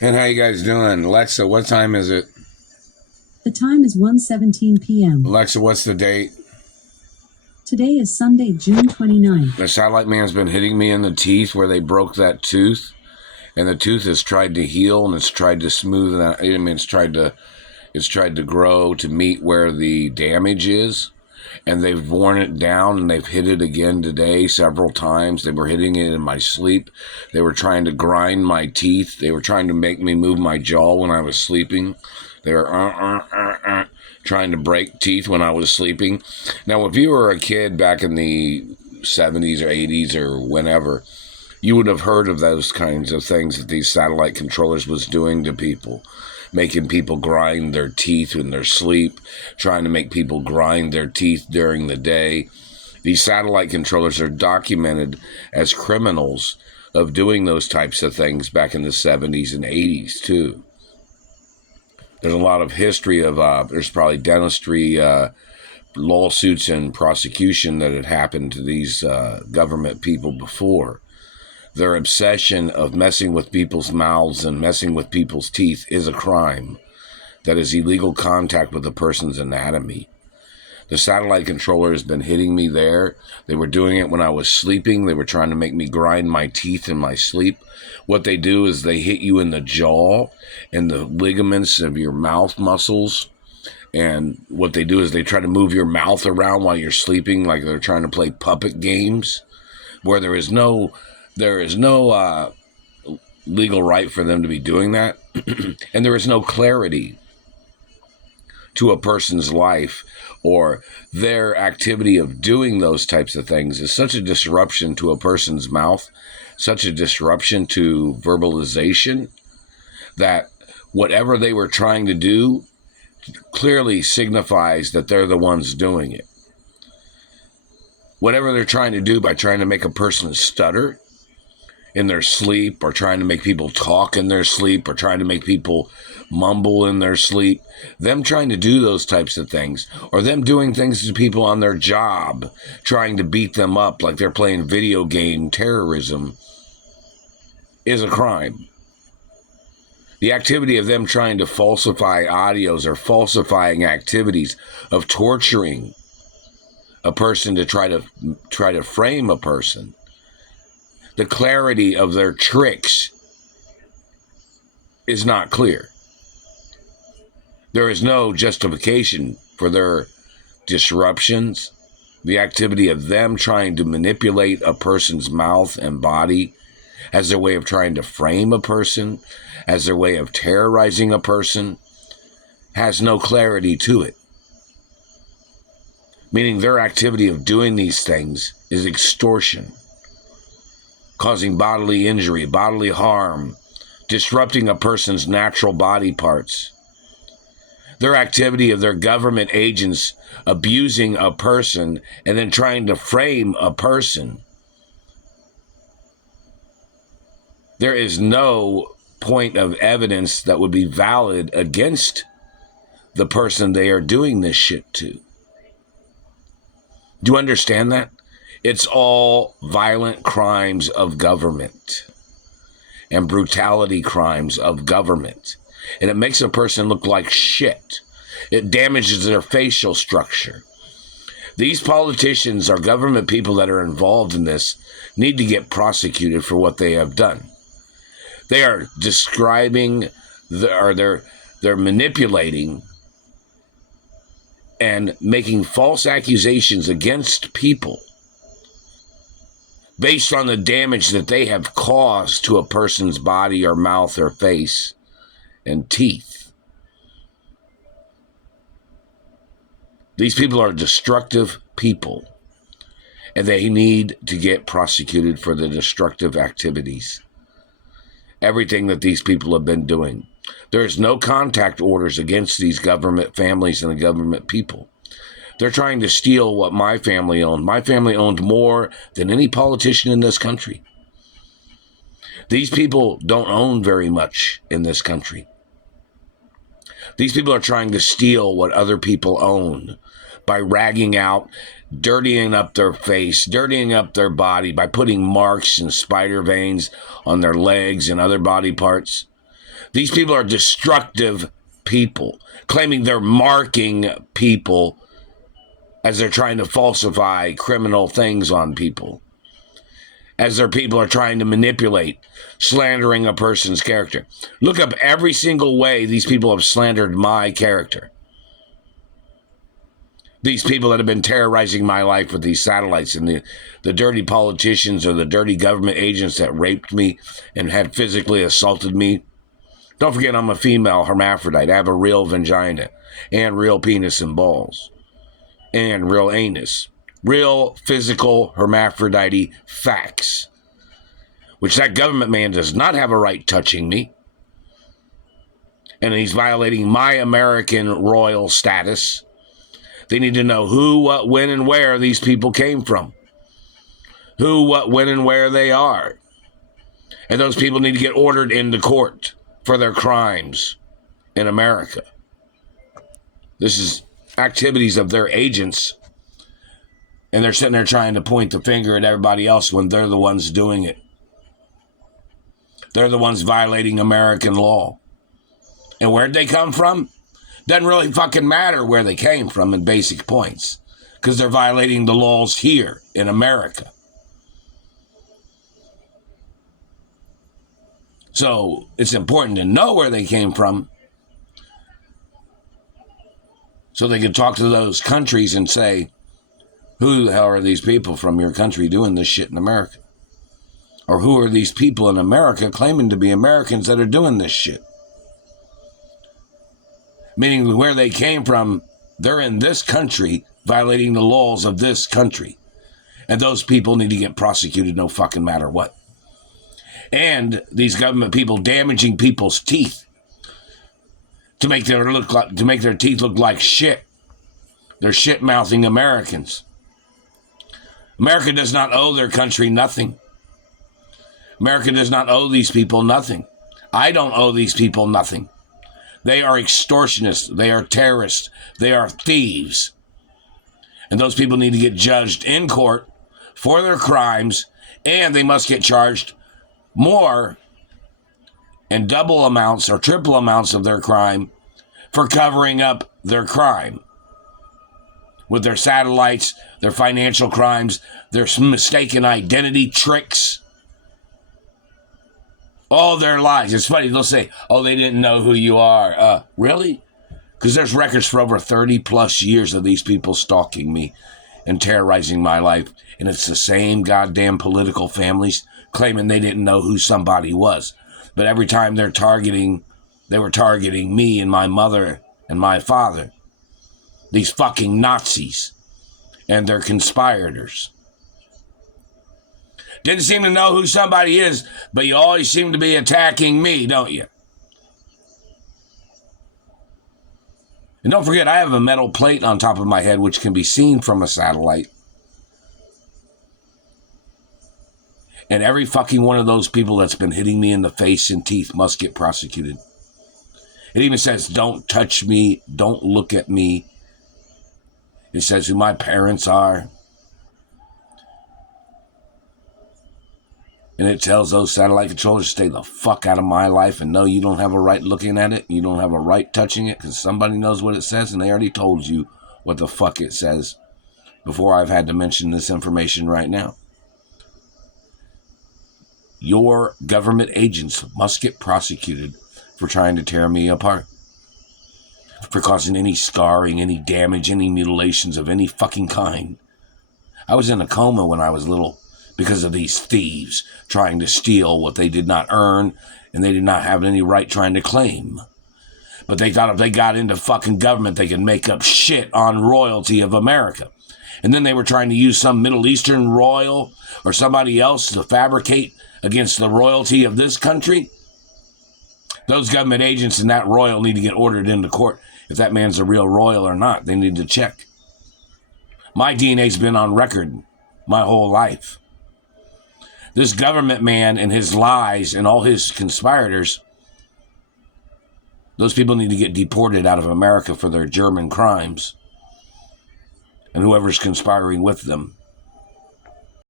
And how you guys doing? Alexa, what time is it? The time is 1:17 p.m. Alexa, what's the date? Today is Sunday, June 29th. The satellite man's been hitting me in the teeth where they broke that tooth. And the tooth has tried to heal and it's tried to smooth it out. I mean, it's tried to grow to meet where the damage is. And they've worn it down and they've hit it again today several times. They were hitting it in my sleep. They were trying to grind my teeth. They were trying to make me move my jaw when I was sleeping. They were trying to break teeth when I was sleeping. Now, if you were a kid back in the 70s or 80s or whenever, you would have heard of those kinds of things that these satellite controllers was doing to people, making people grind their teeth in their sleep, trying to make people grind their teeth during the day. These satellite controllers are documented as criminals of doing those types of things back in the 70s and 80s, too. There's a lot of history of, there's probably dentistry lawsuits and prosecution that had happened to these government people before. Their obsession of messing with people's mouths and messing with people's teeth is a crime. That is illegal contact with a person's anatomy. The satellite controller has been hitting me there. They were doing it when I was sleeping. They were trying to make me grind my teeth in my sleep. What they do is they hit you in the jaw and the ligaments of your mouth muscles. And what they do is they try to move your mouth around while you're sleeping, like they're trying to play puppet games, where there is no legal right for them to be doing that. And there is no clarity to a person's life, or their activity of doing those types of things is such a disruption to a person's mouth, such a disruption to verbalization, that whatever they were trying to do clearly signifies that they're the ones doing it. Whatever they're trying to do by trying to make a person stutter in their sleep, or trying to make people talk in their sleep, or trying to make people mumble in their sleep, them trying to do those types of things, or them doing things to people on their job, trying to beat them up like they're playing video game terrorism, is a crime. The activity of them trying to falsify audios or falsifying activities of torturing a person to try to frame a person, the clarity of their tricks is not clear. There is no justification for their disruptions. The activity of them trying to manipulate a person's mouth and body as their way of trying to frame a person, as their way of terrorizing a person, has no clarity to it. Meaning their activity of doing these things is extortion, causing bodily injury, bodily harm, disrupting a person's natural body parts. Their activity of their government agents abusing a person and then trying to frame a person. There is no point of evidence that would be valid against the person they are doing this shit to. Do you understand that? It's all violent crimes of government and brutality crimes of government. And it makes a person look like shit. It damages their facial structure. These politicians or government people that are involved in this need to get prosecuted for what they have done. They are describing, they're manipulating and making false accusations against people based on the damage that they have caused to a person's body or mouth or face and teeth. These people are destructive people, and they need to get prosecuted for the destructive activities. Everything that these people have been doing. There's no contact orders against these government families and the government people. They're trying to steal what my family owned. My family owned more than any politician in this country. These people don't own very much in this country. These people are trying to steal what other people own by ragging out, dirtying up their face, dirtying up their body, by putting marks and spider veins on their legs and other body parts. These people are destructive people, claiming they're marking people as they're trying to falsify criminal things on people, as their people are trying to manipulate, slandering a person's character. Look up every single way these people have slandered my character. These people that have been terrorizing my life with these satellites, and the dirty politicians or the dirty government agents that raped me and had physically assaulted me. Don't forget, I'm a female hermaphrodite. I have a real vagina and real penis and balls and real anus. Real physical hermaphrodite facts, which that government man does not have a right touching me. And he's violating my American royal status. They need to know who, what, when, and where these people came from. Who, what, when, and where they are. And those people need to get ordered into court for their crimes in America. This is activities of their agents. And they're sitting there trying to point the finger at everybody else when they're the ones doing it. They're the ones violating American law. And where'd they come from? Doesn't really fucking matter where they came from in basic points, because they're violating the laws here in America. So it's important to know where they came from so they can talk to those countries and say, who the hell are these people from your country doing this shit in America? Or who are these people in America claiming to be Americans that are doing this shit? Meaning where they came from, they're in this country violating the laws of this country. And those people need to get prosecuted no fucking matter what. And these government people damaging people's teeth to make their teeth look like shit. They're shit-mouthing Americans. America does not owe their country nothing. America does not owe these people nothing. I don't owe these people nothing. They are extortionists. They are terrorists. They are thieves. And those people need to get judged in court for their crimes, and they must get charged more and double amounts or triple amounts of their crime for covering up their crime. With their satellites, their financial crimes, their mistaken identity tricks, all their lies. It's funny, they'll say, oh, they didn't know who you are. Really? Because there's records for over 30 plus years of these people stalking me and terrorizing my life. And it's the same goddamn political families claiming they didn't know who somebody was. But every time they were targeting me and my mother and my father. These fucking Nazis and their conspirators. Didn't seem to know who somebody is, but you always seem to be attacking me, don't you? And don't forget, I have a metal plate on top of my head which can be seen from a satellite. And every fucking one of those people that's been hitting me in the face and teeth must get prosecuted. It even says, don't touch me, don't look at me. It says who my parents are. And it tells those satellite controllers to stay the fuck out of my life and no, you don't have a right looking at it. You don't have a right touching it because somebody knows what it says and they already told you what the fuck it says before I've had to mention this information right now. Your government agents must get prosecuted for trying to tear me apart. For causing any scarring, any damage, any mutilations of any fucking kind. I was in a coma when I was little because of these thieves trying to steal what they did not earn and they did not have any right trying to claim. But they thought if they got into fucking government, they could make up shit on royalty of America. And then they were trying to use some Middle Eastern royal or somebody else to fabricate against the royalty of this country. Those government agents and that royal need to get ordered into court. If that man's a real royal or not, they need to check. My DNA's been on record my whole life. This government man and his lies and all his conspirators, those people need to get deported out of America for their German crimes. And whoever's conspiring with them.